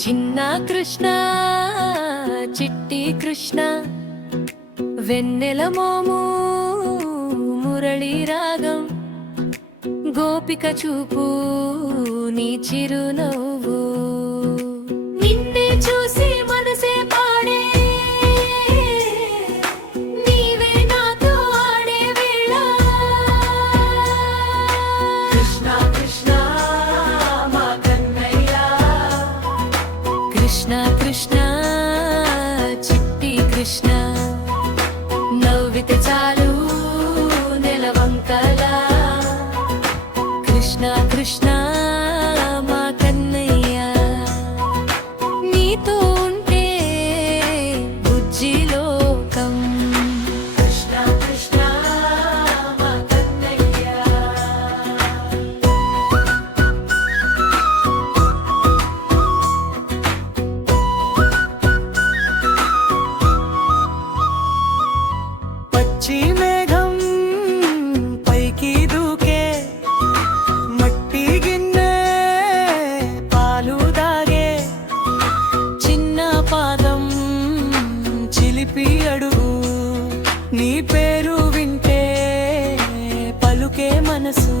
చిన్న కృష్ణ చిట్టి కృష్ణ వెన్నెల మోము మురళీ రాగం గోపిక చూపు నీ చిరునవ్వు నిన్నే చూసి మనసే పాడే నీవే నాతో ఆడే వేళ కృష్ణ కృష్ణ మా కన్నయ్య కృష్ణ కృష్ణ చిట్టి కృష్ణ నవ్వితే చాలు నెలవంకలా కృష్ణ కృష్ణ మా కన్నయ్య నీతో ఉంటే బుజ్జి లోకం కృష్ణ కృష్ణ మా కన్నయ్య పచ్చి మేఘం పైకి దూకే మట్టి గిన్నె పాలు దాగే చిన్న పాదం చిలిపి అడుగు నీ పేరు వింటే పలుకే మనసు